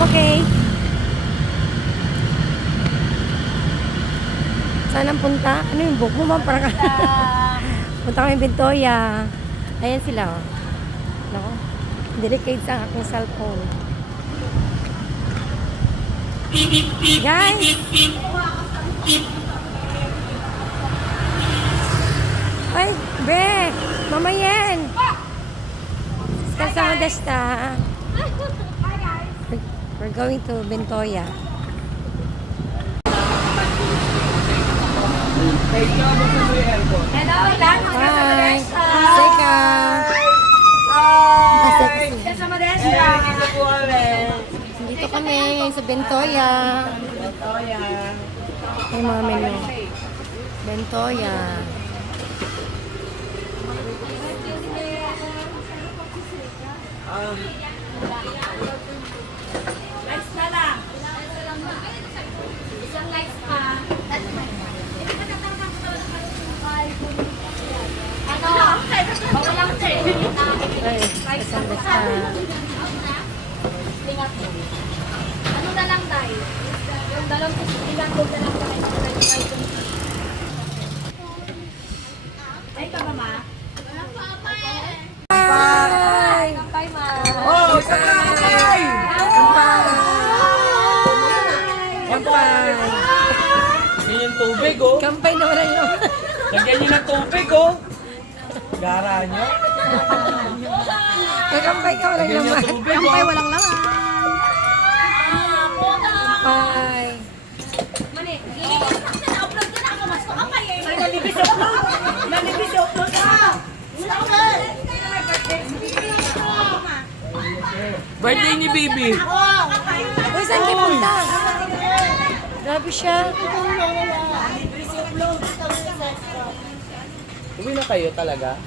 Okay. Saan ang punta? Ano yung book mo, ma'am? Parang punta kami Bintoya. Ayan sila, oh. Nako. Delicate sa aking cellphone. Guys! Ay, Bre! Mama Yen! Kasama Desta. We're going to Bintoya. Hi! Seka! Dito kami sa Bintoya. Ay, mga menu. Bintoya. Likes na lang. Isang likes pa. Ano? Baka lang siya. Ay, kasama Desta. Ano na lang tayo? Yung dalawang ilang gold na lang tayo. Ay, ka ba, ma? Hi! Kampay, ma. Oh, sabay! Kampay! Yan yung tubig, oh. Kampay na wala yun. Lagyan nyo ng tubig, oh. Gara nyo. Kakampay ka walang Lagyan nyo laman. ng tubig, Kampay oh. walang laman. Kampay. Mani, na-upload ka na ako. Mas makampay eh. Nalibis upload. Nalibis upload ka. Birthday ni Bibi. Uy, saan kayo punta? Grabe siya. Uwi na kayo talaga?